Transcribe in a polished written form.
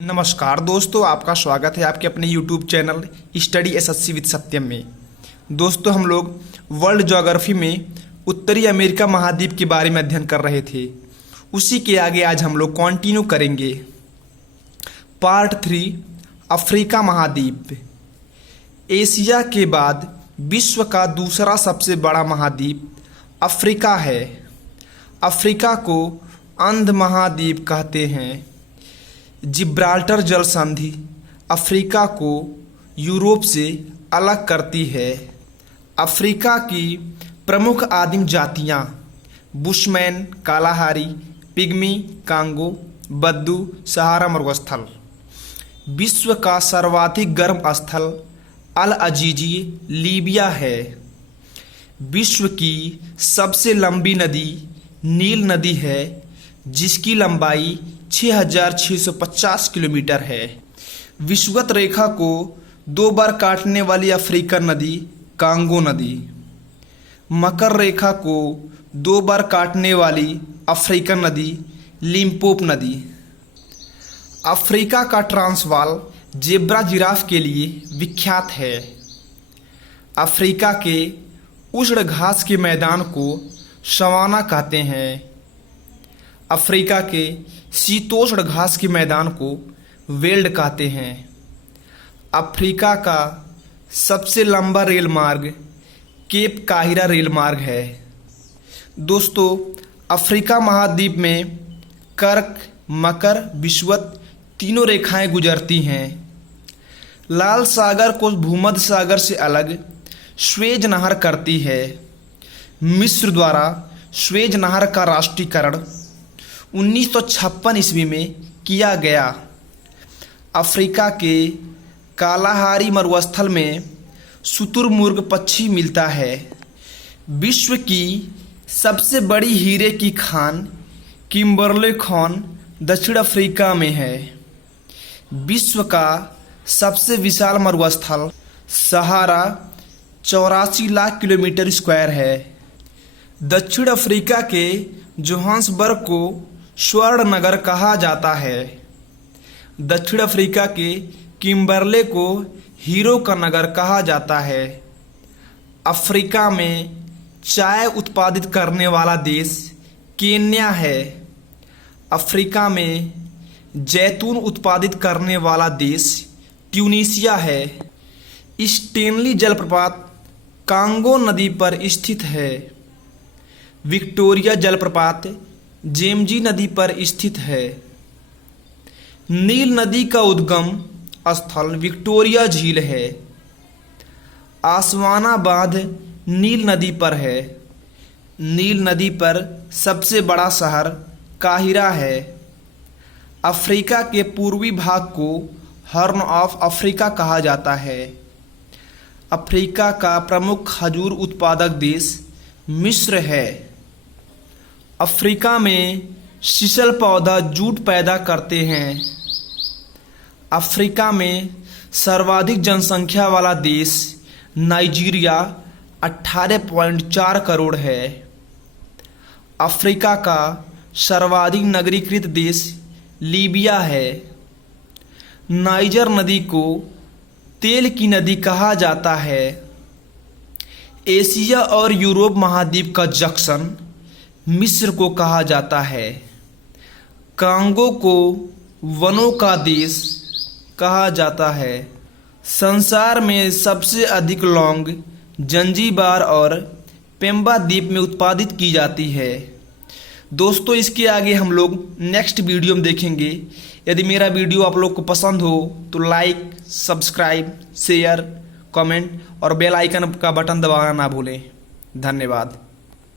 नमस्कार दोस्तों, आपका स्वागत है आपके अपने YouTube channel study SSC with Satyam में। दोस्तों, हम लोग वर्ल्ड ज्योग्राफी में उत्तरी अमेरिका महाद्वीप के बारे में अध्ययन कर रहे थे। उसी के आगे आज हम लोग कंटिन्यू करेंगे। पार्ट 3 अफ्रीका महाद्वीप। एशिया के बाद विश्व का दूसरा सबसे बड़ा महाद्वीप अफ्रीका है। अफ्रीका को अंध महाद्वीप कहते हैं। जिब्राल्टर जल संधि अफ्रीका को यूरोप से अलग करती है। अफ्रीका की प्रमुख आदिम जातियां बुशमैन, कालाहारी, पिग्मी, कांगो, बद्दू, सहारा मरुस्थल। विश्व का सर्वाधिक गर्म स्थल अल अजीजी लीबिया है। विश्व की सबसे लंबी नदी नील नदी है, जिसकी लंबाई 6,650 किलोमीटर है। विषुवत रेखा को 2 बार काटने वाली अफ्रीकन नदी कांगो नदी। मकर रेखा को 2 बार काटने वाली अफ्रीकन नदी लिम्पोपो नदी। अफ्रीका का ट्रांसवाल जेब्रा जिराफ के लिए विख्यात है। अफ्रीका के उष्ण घास के मैदान को सवाना कहते हैं। अफ्रीका के शीतोष्ण घास के मैदान को वेल्ड कहते हैं। अफ्रीका का सबसे लंबा रेल मार्ग केप काहिरा रेल मार्ग है। दोस्तों, अफ्रीका महाद्वीप में कर्क, मकर, विषुवत तीनों रेखाएं गुजरती हैं। लाल सागर को भूमध्य सागर से अलग स्वेज नहर करती है। मिस्र द्वारा स्वेज नहर का राष्ट्रीयकरण 1956 ईस्वी में किया गया। अफ्रीका के कालाहारी मरुस्थल में शुतुरमुर्ग पक्षी मिलता है। विश्व की सबसे बड़ी हीरे की खान किम्बरले खान दक्षिण अफ्रीका में है। विश्व का सबसे विशाल मरुस्थल सहारा 84 लाख किलोमीटर स्क्वायर है। दक्षिण अफ्रीका के जोहान्सबर्ग को स्वर्ण नगर कहा जाता है। दक्षिण अफ्रीका के किम्बरले को हीरो का नगर कहा जाता है। अफ्रीका में चाय उत्पादित करने वाला देश केन्या है। अफ्रीका में जैतून उत्पादित करने वाला देश ट्यूनीशिया है। स्टेनली जलप्रपात कांगो नदी पर स्थित है। विक्टोरिया जलप्रपात जेमजी नदी पर स्थित है। नील नदी का उद्गम स्थल विक्टोरिया झील है। आसवाना बांध नील नदी पर है। नील नदी पर सबसे बड़ा शहर काहिरा है। अफ्रीका के पूर्वी भाग को हॉर्न ऑफ अफ्रीका कहा जाता है। अफ्रीका का प्रमुख खजूर उत्पादक देश मिस्र है। अफ्रीका में सीसल पौधा जूट पैदा करते हैं। अफ्रीका में सर्वाधिक जनसंख्या वाला देश नाइजीरिया 18.4 करोड़ है। अफ्रीका का सर्वाधिक नगरीकृत देश लीबिया है। नाइजर नदी को तेल की नदी कहा जाता है। एशिया और यूरोप महाद्वीप का जंक्शन मिस्र को कहा जाता है। कांगो को वनों का देश कहा जाता है। संसार में सबसे अधिक लौंग जंजीबार और पेम्बा द्वीप में उत्पादित की जाती है। दोस्तों, इसके आगे हम लोग नेक्स्ट वीडियो में देखेंगे। यदि मेरा वीडियो आप लोग को पसंद हो तो लाइक, सब्सक्राइब, शेयर, कमेंट और बेल आइकन का बटन दबाना ना भूलें। धन्यवाद।